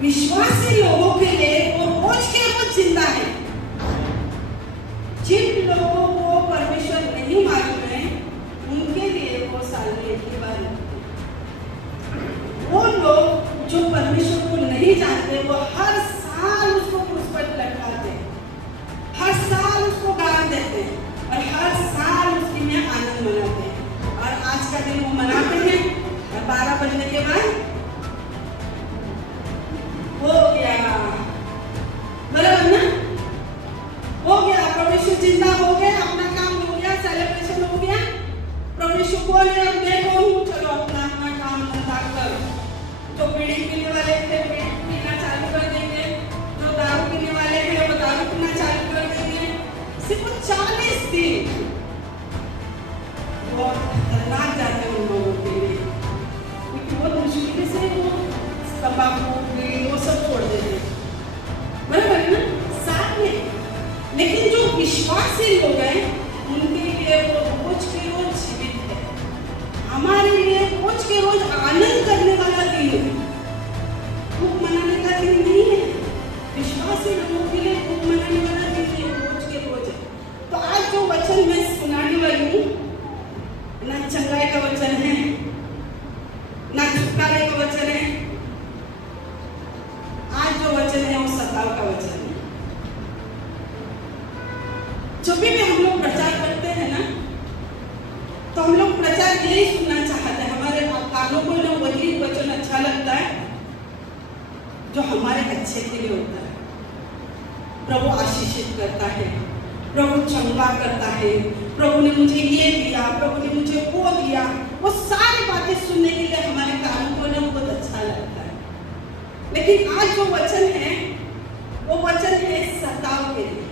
विश्वासी लोगों के लिए वो रोज के रोज जिंदा है। जिन लोगों को परमेश्वर नहीं मालूम है उनके लिए वो साल में एक ही बार होते हैं। वो लोग जो परमेश्वर को नहीं जानते वो हर साल उसको क्रूस पर लटकाते हैं, हर साल उसको गान देते हैं और हर साल उसकी में आनंद मनाते हैं। और आज का दिन वो मनाते हैं और 12 बजने के बाद हो गया, बराबर ना, हो गया, परमेश्वर जिंदा हो गया, अपना काम हो गया, सेलिब्रेशन हो गया। परमेश्वर कौन है और मैं कौन हूँ, चलो अपना अपना काम धंधा करो। जो बीड़ी पीने वाले थे बीड़ी पीना चालू कर देंगे, जो दारू पीने वाले थे वो दारू पीना चालू कर देंगे। सिर्फ 40 दिन बहुत खतरनाक जाते हैं उन लोगों के लिए, क्योंकि बहुत मुश्किल से वो तंबाकू वो सब छोड़ देते हैं, बराबर है ना, साथ में। लेकिन जो विश्वासी लोग हैं उनके लिए वो रोज के रोज जीवित है। हमारे लिए रोज के रोज आनंद करने वाला दिन है, भूख मनाने का दिन नहीं है। विश्वासी लोगों के लिए भूख मनाने वाला दिन है, रोज के रोज है। तो आज जो वचन मैं सुनाने वाली हूँ ना चंगाई का वचन है ना छुटकारे का वचन है, आज जो वचन है वो सताव का वचन है। जब भी हम लोग प्रचार करते हैं ना तो हम लोग प्रचार यही सुनना चाहते हैं, हमारे कानों को ना वही वचन अच्छा लगता है जो हमारे अच्छे के लिए होता है। प्रभु आशीषित करता है, प्रभु चंगा करता है, प्रभु ने मुझे ये दिया, प्रभु ने मुझे वो दिया, वो सारी बातें सुनने के लिए हमारे कानों को ना बहुत अच्छा लगता है। लेकिन आज जो वचन है वो वचन है सताव के लिए।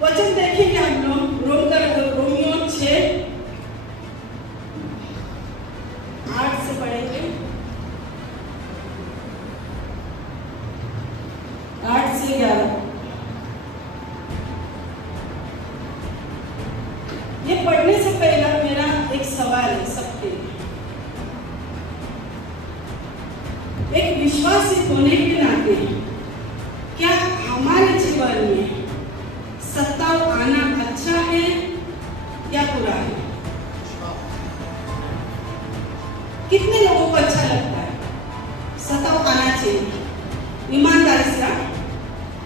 वचन देखेंगे हम लोग रोमियो 6:8 से पढ़ेंगे, 8 से 11। ये पढ़ने से पहला मेरा एक सवाल है सबके लिए। एक विश्वासी होने के नाते क्या हमारे जीवन में सताव आना अच्छा है या बुरा है? कितने लोगों को अच्छा लगता है? सताव आना चाहिए, ईमानदारी से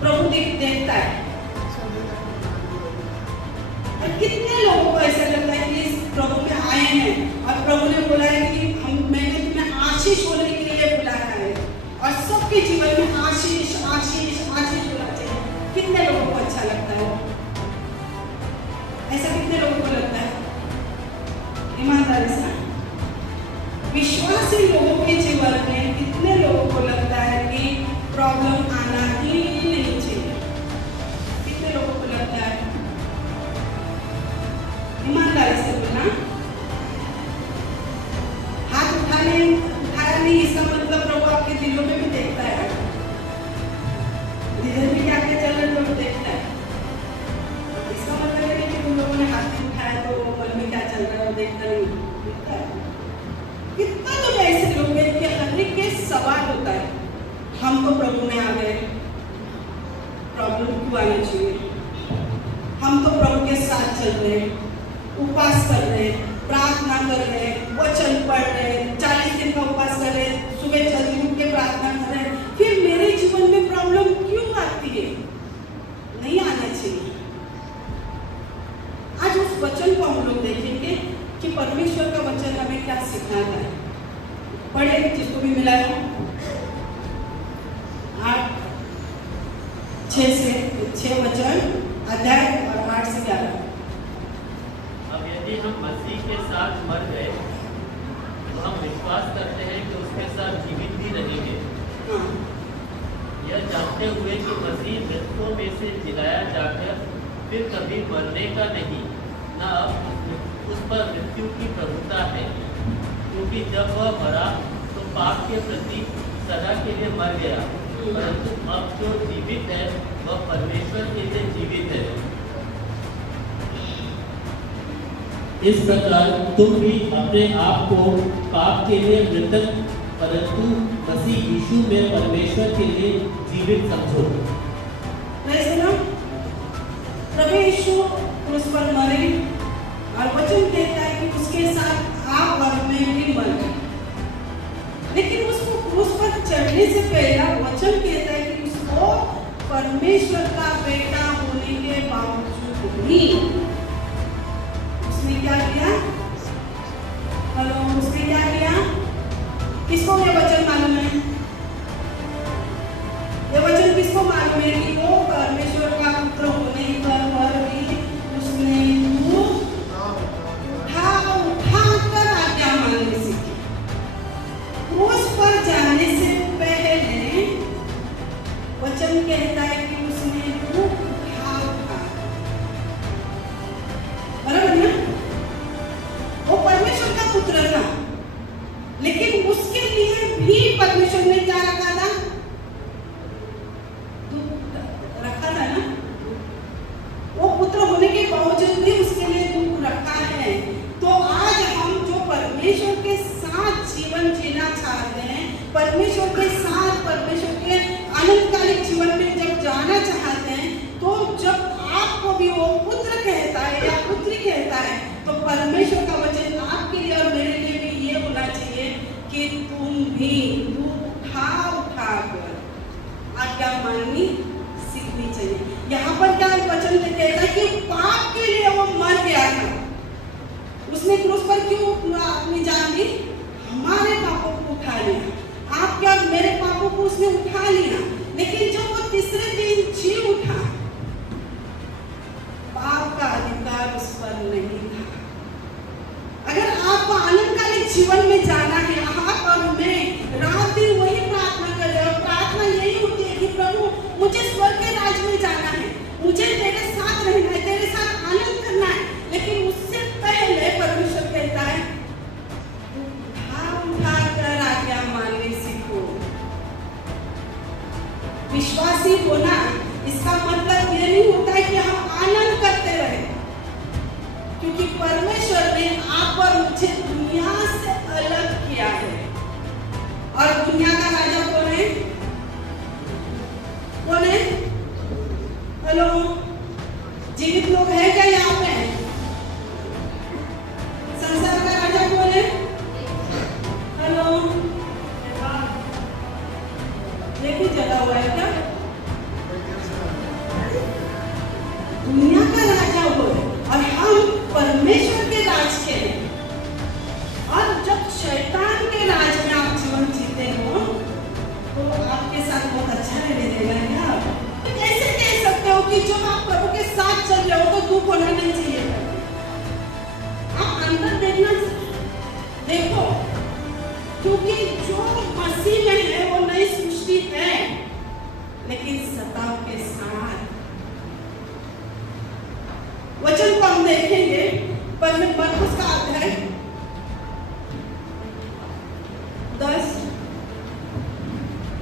प्रभु देखता है। और कितने लोगों को ऐसा लगता है कि प्रभु में आए हैं और प्रभु ने बोला है कि मैंने तुम्हें आशीष होने के लिए बुलाया है और सबके जीवन में आशीष आशीष आशीष होना चाहिए। कितने लोगों को अच्छा लगता है? ऐसा कितने लोगों को लगता है? ईमानदारी से विश्वासी लोगों के जीवन में कितने लोगों को लगता है कि प्रॉब्लम आना ही नहीं चाहिए? कितने लोगों को लगता है? ईमानदारी से बोलना। हाथ उठाया नहीं इसका मतलब प्रभु आपके दिलों में भी देखता है, इधर भी क्या क्या चल रहा है प्रभु देखता है। इसका मतलब है कि तुम लोगों ने हाथ नहीं उठाया तो मन में क्या चल रहा है वो देखता नहीं, देखता है। कितना तो ऐसे लोग हैं कि हर एक के सवाल होता है, हम तो प्रभु में आ गए, प्रॉब्लम क्यों आना चाहिए? हम तो प्रभु के साथ चल रहे, उपवास कर रहे, प्रार्थना कर रहे, वचन पढ़ रहे, 40 दिन का उपवास कर रहे, सुबह जल्दी उठ के प्रार्थना कर रहे, फिर मेरे जीवन में प्रॉब्लम क्यों आती है? नहीं आना चाहिए। आज उस वचन को हम लोग देखेंगे कि परमेश्वर का वचन हमें क्या सिखाता है। पढ़े जिसको भी मिला है 6 वचन अध्याय और 8 से 11। अब यदि हम मसीह के साथ मर गए तो हम विश्वास करते हैं कि उसके साथ जीवित भी रहेंगे। यह जानते हुए कि मसीह मृतकों में से जिलाया जाकर फिर कभी मरने का नहीं, न अब उस पर मृत्यु की प्रभुता है, क्योंकि जब वह मरा तो पाप के प्रति सदा के लिए मर गया, परंतु अब जो जीवित है वह परमेश्वर के लिए जीवित है। इस प्रकार तुम भी अपने आप को पाप के लिए मृतक परंतु मसीह यीशु में परमेश्वर के लिए जीवित समझो। Praise the lord. प्रभु यीशु क्रूस पर मरे और वचन कहता है कि उसके साथ आप और मैं भी मर गए। लेकिन उसको क्रूस पर चढ़ने से पहले वचन कहता है कि उसको परमेश्वर का बेटा होने के बावजूद भी उसने क्या किया? हेलो, उसने क्या किया? किसको ये वचन मालूम है? ये वचन किसको मालूम है कि वो परमेश्वर का पुत्र होने पर भी उसने उठा कर आज्ञा मानने सीखी। क्रूस पर जाने से पहले वचन कहता है कि उसने उठा बराबर ना? वो परमेश्वर का पुत्र था, लेकिन उसके लिए भी परमेश्वर ने क्या रखा था? रखा था ना? वो पुत्र होने के बावजूद भी उसके लिए दुख रखा है। तो आज हम जो परमेश्वर के साथ जीवन जीना चाहते हैं, परमेश्वर के साथ परमेश्वर के अनंतकालिक जीवन में जब जाना चाहते हैं, तो जब आपको भी वो पुत्र कहता है या पुत्री कहता है, तो परमेश्वर का वचन आपके लिए और मेरे लिए भी ये होना चाहिए कि तुम भी उठा कर आज्ञा माननी सीखनी चाहिए। यहाँ पर क्या वचन कहता है कि पाप के लिए वो मर गया था। उसने क्रूस पर क्यों अपनी जान दी? हमारे पापों को उठा लिया। आपके और मेरे पापों को उसने उठा लिया। लेकिन जब वो तीसरे दिन जी उठा, पाप का अधिकार उस पर नहीं था। अगर आपको आनंदकालिक जीवन में जाना है, आप और मैं रात दिन वही प्रार्थना कर रहे हो। प्रार्थना यही होती है कि प्रभु मुझे स्वर्ग के राज में जाना है, मुझे तेरे साथ रहना है, तेरे साथ आनंद करना है। लेकिन उससे पहले परमेश्वर कहता है उठा कर आज्ञा मानने सीखो। विश्वासी होना इसका मतलब ये नहीं होता है कि हम आनंद करते रहे, क्योंकि परमेश्वर ने आप और मुझे दुनिया से अलग किया है। और दुनिया का राजा कौन है? कौन है? हेलो, जीवित लोग हैं क्या यहाँ पे? संसार का राजा कौन है? हेलो, एक ही जगह हुआ है क्या? दुनिया का राजा वो है और हम परमेश्वर के राज के हैं। और जब शैतान के राज में आप जीवन जीते हो, तो आपके साथ बहुत अच्छा रहने देगा क्या? तो कैसे कह सकते हो कि जब आप प्रभु के साथ चल रहे हो तो दुख होना नहीं चाहिए? आप अंदर देखो, क्योंकि जो मसीह में है वो नई सृष्टि है। लेकिन सताव के साथ वचन को हम देखेंगे, पर मैं मरकुस का अध्याय 10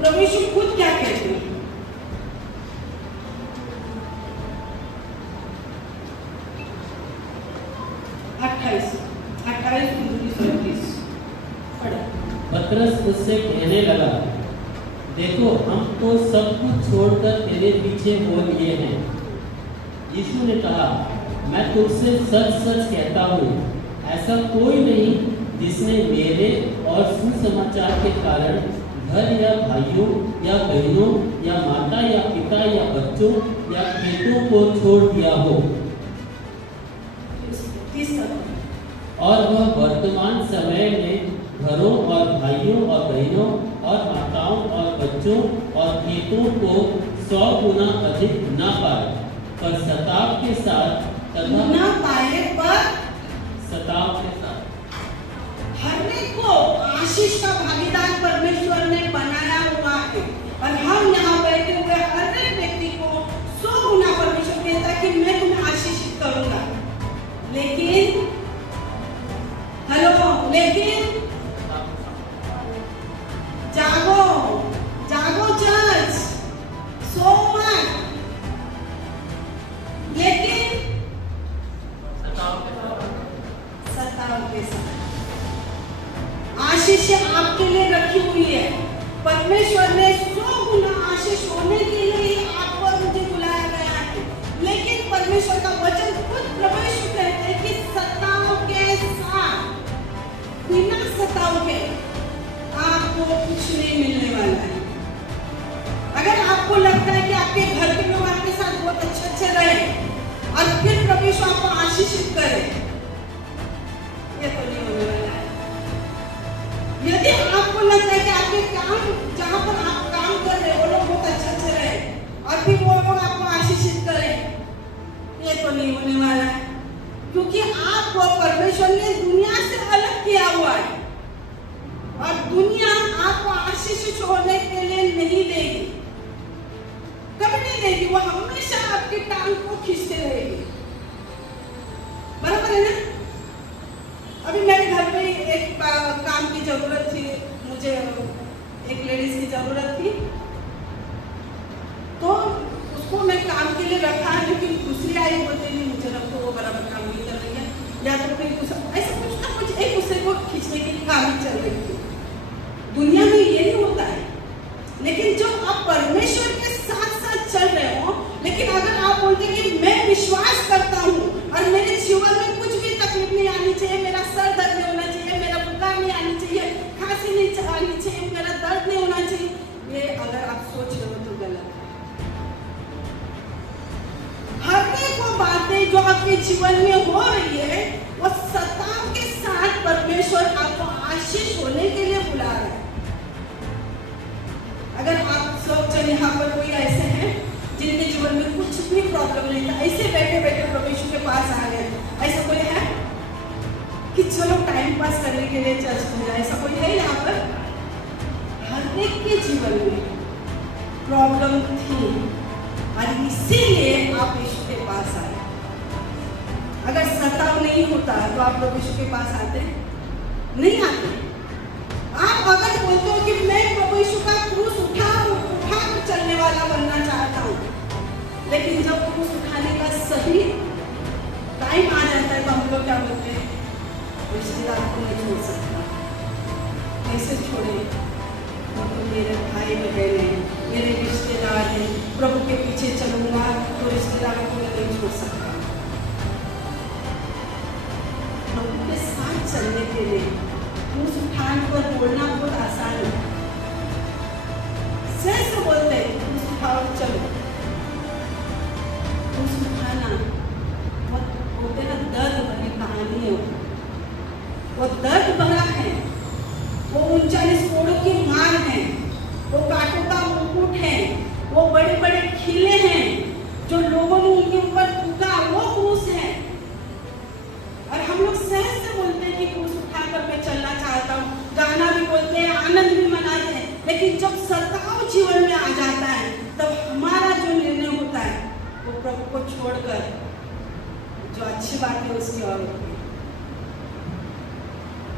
प्रभु यीशु खुद क्या कहते हैं? 28 पतरस उससे कहने लगा, देखो हम तो सब कुछ छोड़कर तेरे पीछे हो लिए हैं। यीशु ने कहा, मैं तुझसे सच सच कहता हूँ, ऐसा कोई नहीं जिसने मेरे और सुसमाचार के कारण घर या भाइयों या बहनों या माता या पिता या बच्चों या खेतों को छोड़ दिया हो, और वह वर्तमान समय में घरों और भाइयों और बहनों और माताओं और बच्चों और खेतों को 100 गुना अधिक न पाए, पर सताव के साथ तथा न पाए पर सताव के साथ हर एक को आशीष का भागीदार परमेश्वर ने बनाया हुआ है। और हम यहाँ बैठे हुए हर एक व्यक्ति को 100 गुना परमेश्वर कहता है कि मैं तुम्हें आशीषित करूंगा। लेकिन हेलो, लेकिन जागो जागो चर्च, सो मत। लेकिन सताव के साथ आशीष आपके लिए रखी हुई है। परमेश्वर ने 100 गुना आशीष होने के लिए आपको और मुझे बुलाया गया है। लेकिन परमेश्वर का वचन खुद प्रभु यीशु कहते हैं कि सताओ के साथ, बिना सताओ के आपको कुछ नहीं मिलने वाला है। अगर आपको लगता है कि आपके घर के लोग आपके साथ बहुत अच्छे रहे और फिर प्रभु यीशु आपको आशीषित करे, ये तो नहीं होने वाला है। यदि आपको लगता है कि आपके काम, जहाँ पर आप काम कर रहे हो, वो लोग बहुत अच्छे रहे और फिर वो लोग आपको आशीषित करें, ये तो नहीं होने वाला है। क्योंकि आपको परमेश्वर ने दुनिया से अलग किया हुआ है और दुनिया आपको आशीषित होने के लिए नहीं देगी, कभी नहीं देगी। वो हमेशा आपकी टांग को खींचते रहेगी, बराबर है ना। अभी मेरे घर पे एक काम की जरूरत थी, मुझे एक लेडीज की जरूरत थी, तो उसको मैं काम के लिए रखा, लेकिन दूसरी आई बोलते नहीं मुझे रखो, वो बराबर काम नहीं कर रही है, या तो फिर कुछ ऐसा कुछ ना कुछ एक दूसरे को खींचने की कहानी चल रही थी। दुनिया में यही होता है। लेकिन जब आप परमेश्वर के साथ साथ चल रहे हो, लेकिन अगर आप बोलते हैं कि मैं विश्वास करता हूँ और मेरे जीवन में कुछ भी तकलीफ नहीं आनी चाहिए, मेरा सर दर्द नहीं होना चाहिए, मेरा बुखार नहीं आनी चाहिए, खांसी नहीं आनी चाहिए, मेरा दर्द नहीं होना चाहिए, ये अगर आप सोच रहे हो तो गलत है। हर एक वो बातें जो आपके जीवन में हो रही है, वो सताव के साथ परमेश्वर आपको आशीष होने के लिए बुला रहा है। अगर आप सब जन यहाँ पर कोई ऐसे हैं जिनके जीवन में कुछ भी प्रॉब्लम नहीं था, ऐसे बैठे बैठे प्रभु यीशु के पास आ गए, ऐसा कोई है कि चलो टाइम पास करने के लिए चर्च में जाए, ऐसा कोई है यहाँ पर? हर एक के जीवन में प्रॉब्लम थी और इसीलिए आप यीशु के पास आए। अगर सताव नहीं होता तो आप प्रभु यीशु के पास आते नहीं आते। आप अगर बोलते हो कि मैं प्रभु यीशु का क्रूस उठा कर चलने वाला बनना चाहता हूँ, लेकिन जब क्रूस उठाने का सही टाइम आ जाता है तो हम लोग क्या बोलते हैं? रिश्तेदार को नहीं छोड़ सकता। कैसे छोड़े? तो मेरे भाई बहन हैं, मेरे रिश्तेदार हैं, प्रभु के पीछे चलूंगा तो रिश्तेदारों को नहीं छोड़ सकता। प्रभु के साथ चलने के लिए क्रूस उठाने पर बोलना बहुत आसान है। सही से बोलते हैं क्रूस उठाओ चलो। क्रूस उठाना बोलते ना दर्द भरी कहानी है। वो दर्द भरा है, वो 39 कोड़ों की मार है, वो कांटों का मुकुट है, वो बड़े बड़े खिले हैं जो लोगों ने उनके ऊपर थूका, वो क्रूस है। और हम लोग सहज से बोलते हैं कि क्रूस उठाकर मैं चलना चाहता हूँ, गाना भी बोलते हैं, आनंद भी मनाते हैं, लेकिन जब सताव जीवन में आ जाता है तब हमारा जो निर्णय होता है वो प्रभु को छोड़कर जो अच्छी बात है उसकी ओर होती है।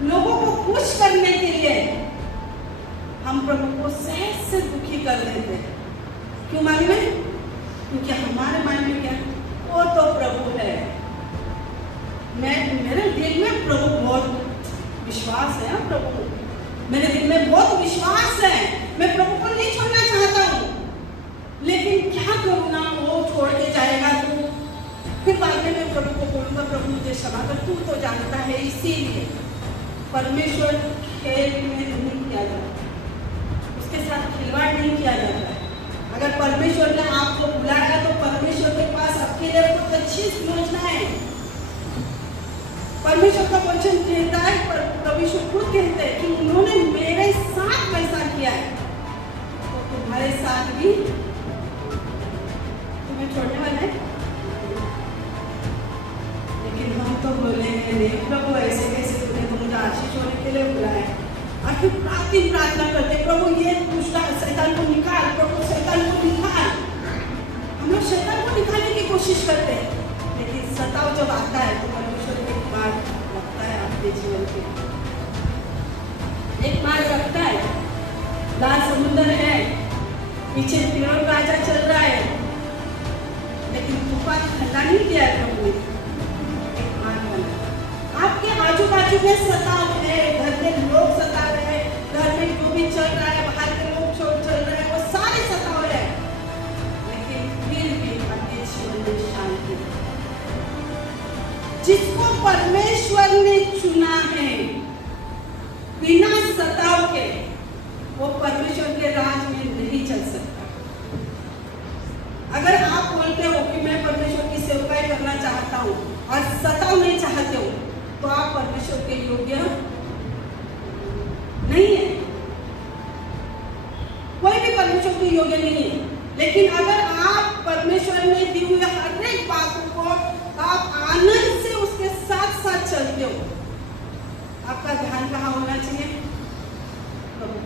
लोगों को खुश करने के लिए हम प्रभु को सहज से दुखी कर देते हैं। क्यों मालूम है? क्योंकि हमारे मन में क्या, वो तो प्रभु है। मेरे दिल में प्रभु बहुत विश्वास है, प्रभु मेरे दिल में बहुत विश्वास है, मैं प्रभु को नहीं छोड़ना चाहता हूँ, लेकिन क्या करूँ ना, वो छोड़ के जाएगा तो फिर बाद में मैं प्रभु को बोलूँगा प्रभु मुझे क्षमा कर, तू तो जानता है। इसीलिए परमेश्वर खेल में नहीं किया जाता, उसके साथ खिलवाड़ नहीं किया जाता है। अगर परमेश्वर ने आपको बुलाया तो परमेश्वर के पास आपके लिए कुछ अच्छी योजना है। परमेश्वर का वचन कहता है, प्रभु यीशु खुद कहते हैं कि उन्होंने मेरे साथ वैसा किया है तो तुम्हारे साथ भी तुम्हें छोड़ने वाला है। लेकिन हम तो बोलेंगे नहीं प्रभु, ऐसे कैसे तूने तो मुझे आशीष होने के लिए बुलाया। और फिर प्रार्थना करते, प्रभु ये दूसरा शैतान को निकाल, प्रभु शैतान को निकाल। हम लोग शैतान को निकालने की कोशिश करते हैं, लेकिन सताव जब आता है तो परमेश्वर एक मार्ग रखता है आपके जीवन के, एक मार्ग रखता है। लाल समुद्र है, पीछे फिरौन राजा चल रहा है, लेकिन तूफान ठंडा नहीं किया है प्रभु ने, एक मार्ग बना। आपके आजू बाजू में सताव है, घर के लोग सता रहे हैं, घर में जो भी चल रहा है, बाहर के लोग वो परमेश्वर के राज में नहीं चल सकता। अगर आप बोलते हो कि मैं परमेश्वर की सेवकाई करना चाहता हूँ और सताव नहीं चाहते हो, तो आप परमेश्वर के योग्य नहीं है। कोई भी परमेश्वर के योग्य नहीं है। लेकिन अगर आप परमेश्वर में दी हुई हर एक बातों को आप आनंद से उसके साथ साथ चलते हो, आपका ध्यान कहाँ होना चाहिए? प्रभु।